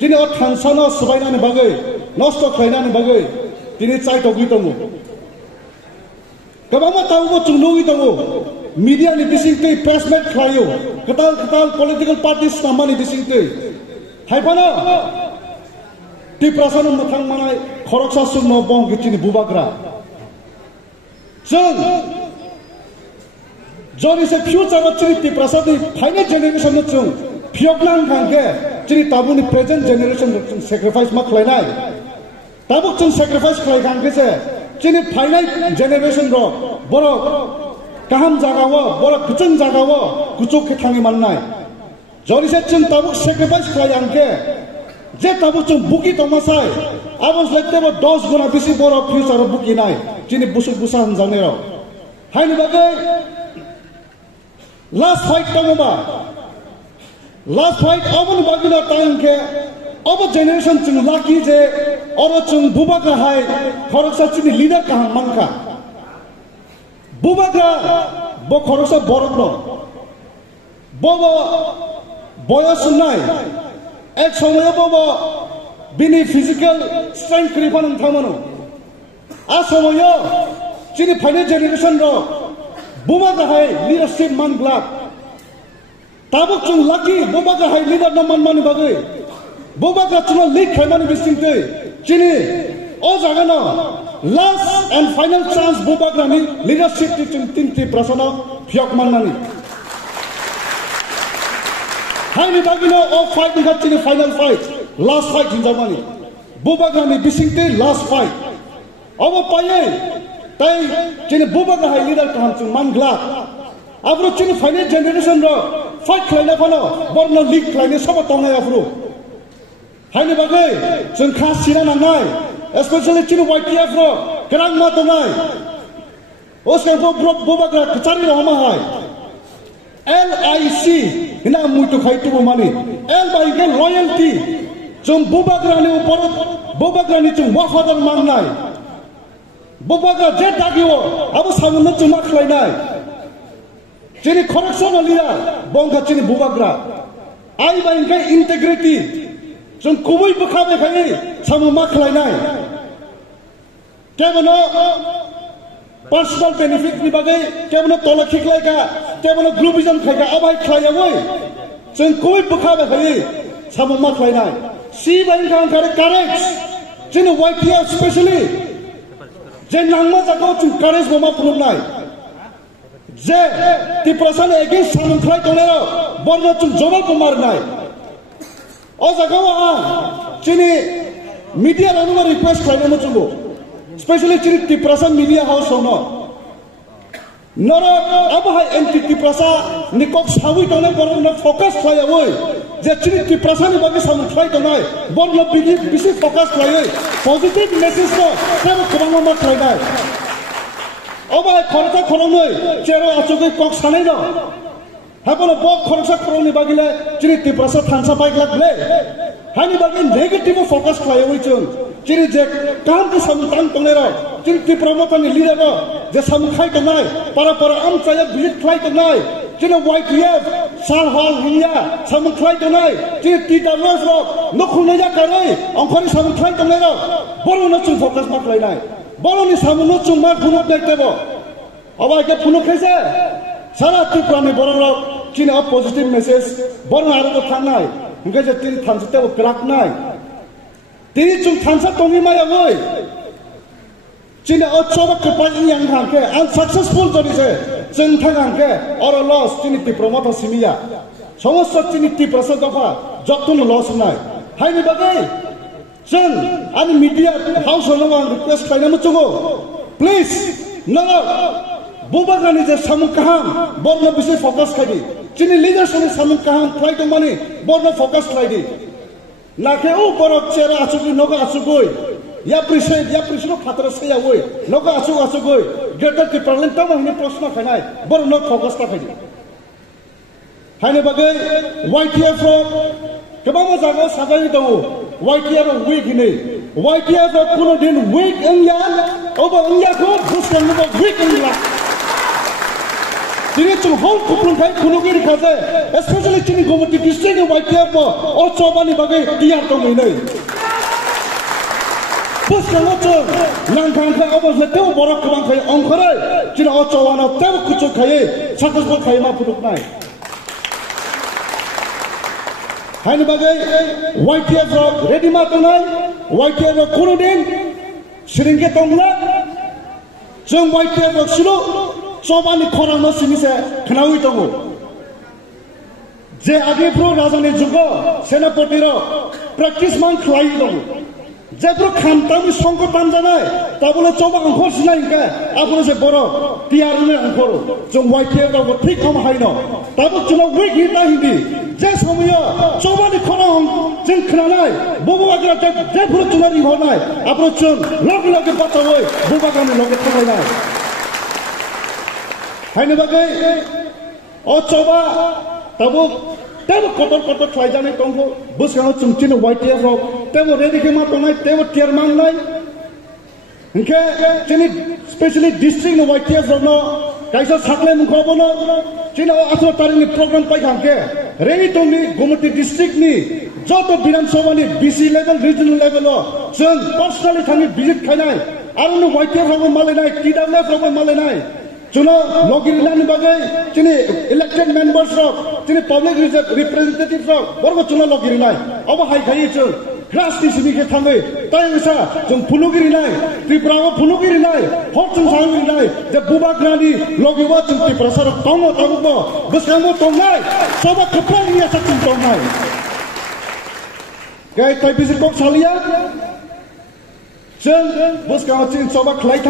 दिनै थानसानो सुबायनानै बागै नष्ट खालायनानै बागै दिनै चाय तगि दङ गोबां तावबो जों नुगि दङ मिडियानि बिसिंकै प्रेसमेट खालायो गोदान पलिटिकल पार्टिस नामानि बिसिंकै हायफानो टिप्रासानो मोखां मानाय खरकसा सुनो बं गिचिनि बुबाग्रा जों इसे फ्यूचर चिनि टिप्रासानि फाइनेल जेनेरेशन जों फियकनां खांके चिनि ताबुनि प्रेजेंट जेनेरेशन जों सैक्रिफाइस मा खालायनाय ताबुक जों सैक्रिफाइस खालाय खांके से चिनि फाइनेल जेनेरेशन रो बर गाहाम जागावो बर गुचुं जागावो गुचुके थाङि माननाय जों इसे जों ताबुक सैक्रिफाइस खालाय खांके जे ताबुक जों बुकि तमासाय आबस लेतेबो 10 गुना बिसि बर फ्यूचर बुकि नाय चिनि बुसुक बुसा हमजानाय हायनि बागै लास्ट फाइट दङबा लास्ट फाइट अबन बागिला टाइम के अब जेनेरेशन जों लाकी जे और जों बुबाग्रा हाय खरकसा चिनि लीडर कहां मानका बुबाग्रा बो खरकसा बरक न बबो बयस नाय एक समय बबो बिनि फिजिकल स्ट्रेंथ क्रिफान थामनो आ समय चिनि फाइनेल जेनेरेशन रो बुबाग्रा हाय लीडरशिप मानग्ला ताबुक जों लाकी बुबाग्रा हाय लीडर न मानमानि बागै बुबाग्रा चुनो लीड खायमानि बिसिंकै चिनि ओ जागानो लास्ट एंड फाइनल चांस बुबाग्रानि लीडरशिप टिमति प्रसनो फियक माननानि हायनि बागिनो ओ फाइट नि चिनि फाइनल फाइट लास्ट फाइट हिनजामानि बुबाग्रानि बिसिंकै लास्ट फाइट अब पाये ताई चिनि बुबाग्रा हाय लीडर कहम जों मानग्ला आब्रो चिनि फाइनेल जेनेरेशन रो फाइट खालायना फनो बरनो लीड खालायनो सब तंनाय आब्रो हायनि बागै जों खासिना नांनाय स्पेशली चिनि वाइटीएफ रो ग्रां मा दंनाय ओसके बुबाग्रा कचारी रहमा हाय LIC हिना मुइतो खाइतो माने L बाय के लॉयल्टी जों बुबाग्रानि ऊपर बुबाग्रानि जों वफादार माननाय बुबाग्रा जे दागियो अब सामने जों मा खालायनाय चिनि खरकसन लिया बंगा चिनि बुबाग्रा आई बाय के इंटेग्रिटी जों कुबै बुखाबे खाय सामु मा खालायनाय केबनो पर्सनल बेनिफिट नि बागै केबनो तल खिखलायगा केबनो ग्रुपिजम खायगा अबाय खालायावै जों कुबै बुखाबे खाय सामु मा खालायनाय सी बाय का करेक्ट चिनि वाइटीएफ स्पेशली जे नांमा जागो जों करेज बमा फुलनाय जे टिप्रासान एगेन्स्ट सामख्लाय दंनाय बरनो जों जबाब मारनाय ओ जागाव चिनि मीडिया रानो रिक्वेस्ट खालायनो मोचुगो स्पेशली चिनि टिप्रासान मीडिया हाउस होनो नर अब हाय एंटी टिप्रासा निकक सावि दंनाय बरनो फोकस खालायवै जे चिनि टिप्रासानि बागै सामख्लाय दंनाय बरनो बिसि फोकस खालाय पॉजिटिव मेसेज नो केबो गोबां मा खालायनाय अब खरचा खरंनै चेरो आचुगै कक सानै दं हाबनो बक खरचा खरंनि बागिले चिनि टिप्रासा थानसा बाइगलागले हानि बागै नेगेटिव फोकस खालायवै जों चिनि जे काम के समतान तंनेरो चिनि टिप्रामतानि लीडर जे समखाय दंनाय पारा आमचाया बिजित खालाय दंनाय चिनि वाइटीएफ सार हल हिया समखाय दंनाय चिनि टीडब्ल्यूएस रो नखुनै जाकारै अंखरि समखाय दंनाय बरनो जों फोकस मा खालायनाय बरनि सामुनो जों मा फुनुक नायतेबो अबा के फुनुक खायसे सारा टिप्रानि बरनो चिनि अ पॉजिटिव मेसेज बरनो आरो थांनाय इंगे जे तिन थानसतेबो क्राकनाय तिनि जों थानसा तंनि मायावै चिनि अ चबक कपाइ yang हांके अनसक्सेसफुल जरिसे जों थांगांके और लॉस चिनि टिप्रामता सिमिया समस्त चिनि टिप्रासा दफा जक्तुन लॉस नाय हायनि बागै जों आनि मीडिया हाउस होनो आं रिक्वेस्ट खालायनो मोचुगो प्लीज नरो बुबाग्रानि जे सामु काहाम बरनो बिसे फोकस खायदि चिनि लीडरशिपनि सामु काहाम फ्लाइट माने बरनो फोकस खायदि नाके ओ बरो चेरा आसुगि नगा आसुगै या प्रिसनो खातर सयावै नगा आसुगै ग्रेटर टिप्रालेन तमनि प्रश्न खानाय बरनो फोकस खायदि हायनि बागै वाइटीएफ गोबां जागा साजाय दङ वाइटीएफ वीक हिनै वाइटीएफ कुनो दिन वीक इंया अब इंया को बुसखांनो week इंला Jadi cuma hal kupulun kai kunugiri kaze, especially cini Gumati district ni YTF mo, or coba ni bagai tiar tong ini. Bus kalau cun, langkang kai abang seteu borak kebang kai angkerai, cina or coba na teu kucuk kai, successful kai ma puduk nai. Hai ni bagai YTF rock ready ma tong nai, YTF rock kunudin, seringke tong la, cun YTF rock sulu. Coba ni korang masih ni saya kenal itu mo. Je agi pro raja ni juga senapati ro practice man kelai itu mo. Je pro khantam ni songko tam jana, tak boleh coba angkor sini ke, apa se boro tiar ni angkor. Jom white tiar ro ঠিক kamu hai no. Tak boleh cuma week kita hindi. Je semua coba ni korang jen kenal nai. Bobo agar je pro cuma ni hor nai. Apa cuma log baca woi, bobo kami log tengah nai. Hai ni bagai, oh coba, tahu kotor try jane tonggo, bus kalau cumcin white tiar rock, tahu ready ke mata nai, tahu tiar mang nai, engke, cini specially district ni white tiar rock no, kaisa sakle mungko bono, cini asal tarik ni program pai kangke, ready tongni Gumati district ni, jodoh Bidan Soba ni BC level, regional level lo, cun personally kami visit kanai, arun white tiar rock malai nai, TWF rock malai nai. Cuma login ni bagai, cini elected members rock, cini public representative rock, baru cuma login nai. Apa hai kai cun, grass di sini ke thamai, tahu isa, cuma pulugiri nai, Tripura pulugiri nai, hot cuma sanggiri nai, jab bubak nani login wa cuma Tripura sar tongo tahu bo, bus kamu tong nai, sobat kepala ni asa cuma tong nai. Gaya tapi sih kok salia, cun bus kamu cuma sobat kelai.